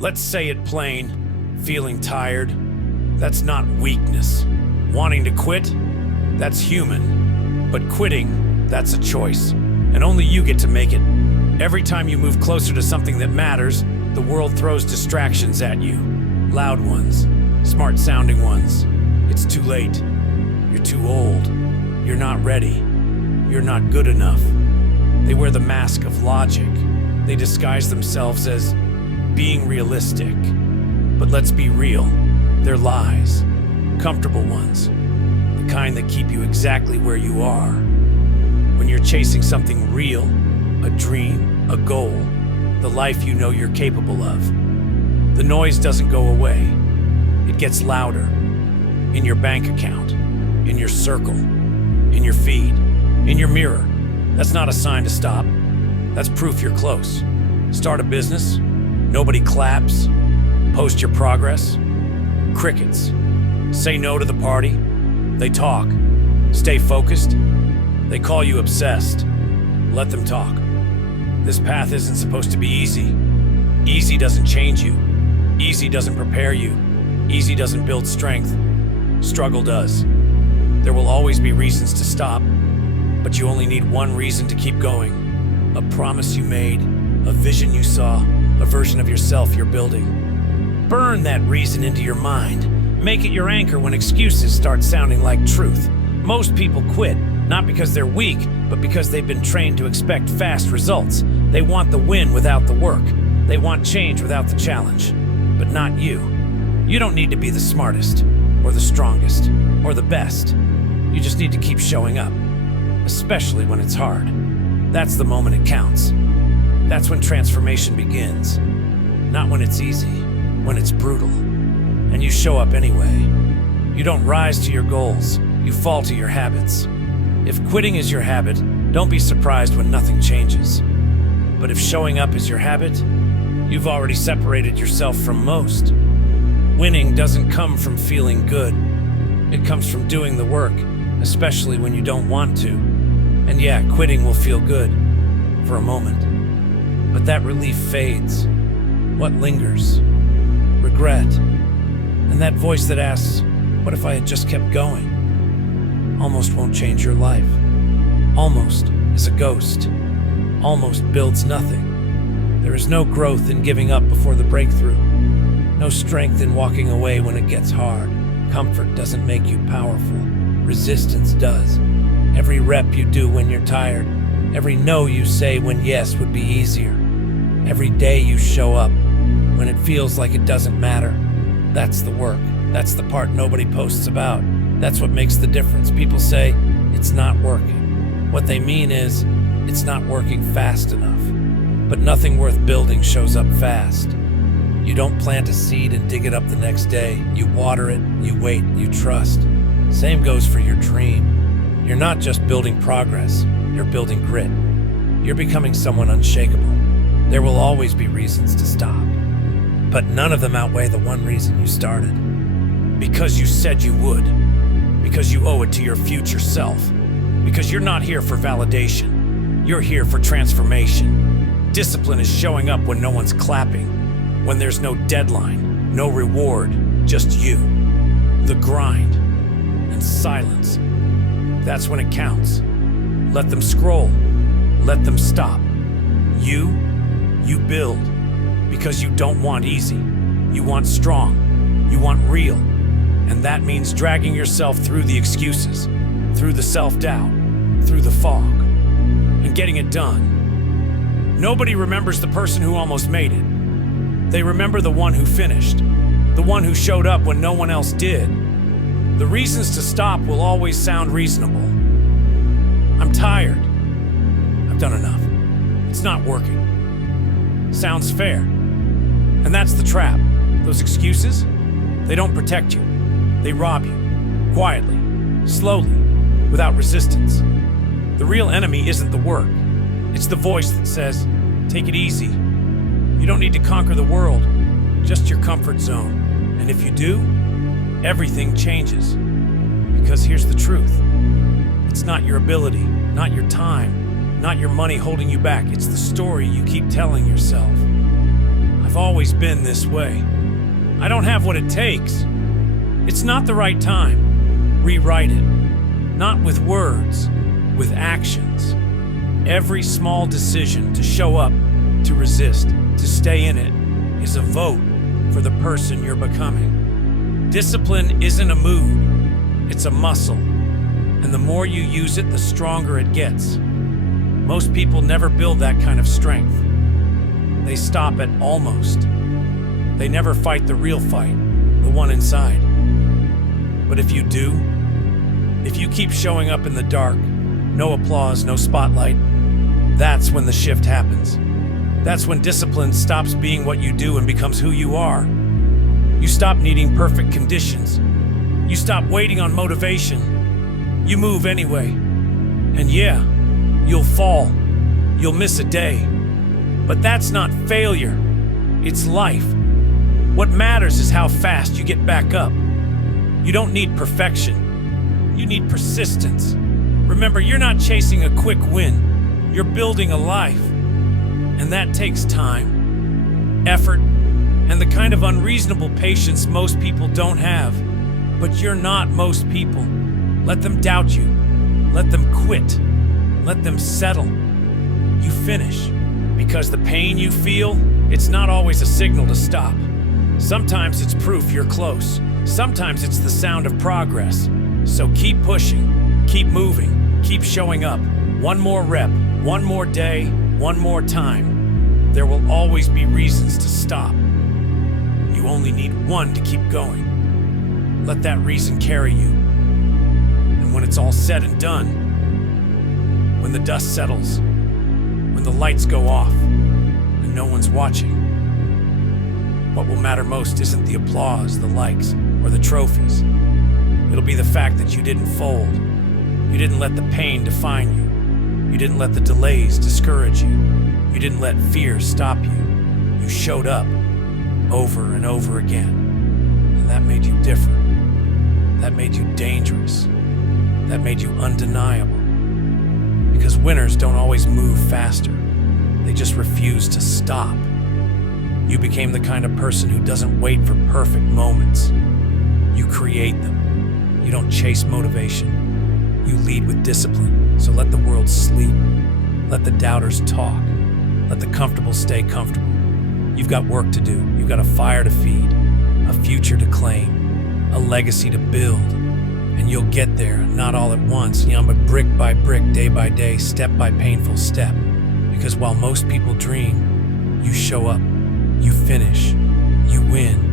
Let's say it plain, feeling tired, that's not weakness. Wanting to quit, that's human. But quitting, that's a choice. And only you get to make it. Every time you move closer to something that matters, the world throws distractions at you. Loud ones, smart-sounding ones. It's too late. You're too old. You're not ready. You're not good enough. They wear the mask of logic. They disguise themselves as being realistic. But let's be real. They're lies. Comfortable ones. The kind that keep you exactly where you are. When you're chasing something real, a dream, a goal, the life you know you're capable of, the noise doesn't go away. It gets louder. In your bank account, in your circle, in your feed, in your mirror. That's not a sign to stop. That's proof you're close. Start a business. Nobody claps. Post your progress. Crickets. Say no to the party. They talk. Stay focused. They call you obsessed. Let them talk. This path isn't supposed to be easy. Easy doesn't change you. Easy doesn't prepare you. Easy doesn't build strength. Struggle does. There will always be reasons to stop, but you only need one reason to keep going. A promise you made, a vision you saw, a version of yourself you're building. Burn that reason into your mind. Make it your anchor when excuses start sounding like truth. Most people quit, not because they're weak, but because they've been trained to expect fast results. They want the win without the work. They want change without the challenge. But not you. You don't need to be the smartest, or the strongest, or the best. You just need to keep showing up, especially when it's hard. That's the moment it counts. That's when transformation begins. Not when it's easy, when it's brutal. And you show up anyway. You don't rise to your goals, you fall to your habits. If quitting is your habit, don't be surprised when nothing changes. But if showing up is your habit, you've already separated yourself from most. Winning doesn't come from feeling good. It comes from doing the work, especially when you don't want to. And yeah, quitting will feel good for a moment. But that relief fades. What lingers? Regret. And that voice that asks, what if I had just kept going? Almost won't change your life. Almost is a ghost. Almost builds nothing. There is no growth in giving up before the breakthrough. No strength in walking away when it gets hard. Comfort doesn't make you powerful. Resistance does. Every rep you do when you're tired. Every no you say when yes would be easier. Every day you show up when it feels like it doesn't matter. That's the work. That's the part nobody posts about. That's what makes the difference. People say, it's not working. What they mean is, it's not working fast enough. But nothing worth building shows up fast. You don't plant a seed and dig it up the next day. You water it, you wait, you trust. Same goes for your dream. You're not just building progress, you're building grit. You're becoming someone unshakable. There will always be reasons to stop, but none of them outweigh the one reason you started. Because you said you would. Because you owe it to your future self. Because you're not here for validation. You're here for transformation. Discipline is showing up when no one's clapping. When there's no deadline, no reward, just you. The grind and silence. That's when it counts. Let them scroll. Let them stop. You build. Because you don't want easy. You want strong. You want real. And that means dragging yourself through the excuses, through the self-doubt, through the fog, and getting it done. Nobody remembers the person who almost made it. They remember the one who finished, the one who showed up when no one else did. The reasons to stop will always sound reasonable. I'm tired. I've done enough. It's not working. Sounds fair. And that's the trap. Those excuses, they don't protect you. They rob you, quietly, slowly, without resistance. The real enemy isn't the work. It's the voice that says, take it easy. You don't need to conquer the world, just your comfort zone. And if you do, everything changes. Because here's the truth. It's not your ability, not your time, not your money holding you back. It's the story you keep telling yourself. I I've always been this way. I don't have what it takes. It's not the right time. Rewrite it. Not with words, with actions. Every small decision to show up, to resist, to stay in it, is a vote for the person you're becoming. Discipline isn't a mood, it's a muscle. And the more you use it, the stronger it gets. Most people never build that kind of strength. They stop at almost. They never fight the real fight, the one inside. But if you do, if you keep showing up in the dark, no applause, no spotlight, that's when the shift happens. That's when discipline stops being what you do and becomes who you are. You stop needing perfect conditions. You stop waiting on motivation. You move anyway. And yeah, you'll fall. You'll miss a day. But that's not failure. It's life. What matters is how fast you get back up. You don't need perfection. You need persistence. Remember, you're not chasing a quick win. You're building a life. And that takes time, effort, and the kind of unreasonable patience most people don't have. But you're not most people. Let them doubt you. Let them quit. Let them settle. You finish. Because the pain you feel, it's not always a signal to stop. Sometimes it's proof you're close. Sometimes it's the sound of progress. So keep pushing, keep moving, keep showing up. One more rep, one more day, one more time. There will always be reasons to stop. You only need one to keep going. Let that reason carry you. And when it's all said and done, when the dust settles, when the lights go off and no one's watching, what will matter most isn't the applause, the likes, or the trophies. It'll be the fact that you didn't fold. You didn't let the pain define you. You didn't let the delays discourage you. You didn't let fear stop you. You showed up over and over again. And that made you different. That made you dangerous. That made you undeniable. Because winners don't always move faster. They just refuse to stop. You became the kind of person who doesn't wait for perfect moments. You create them. You don't chase motivation. You lead with discipline. So let the world sleep. Let the doubters talk. Let the comfortable stay comfortable. You've got work to do. You've got a fire to feed, a future to claim, a legacy to build. And you'll get there, not all at once, but brick by brick, day by day, step by painful step. Because while most people dream, you show up, you finish, you win.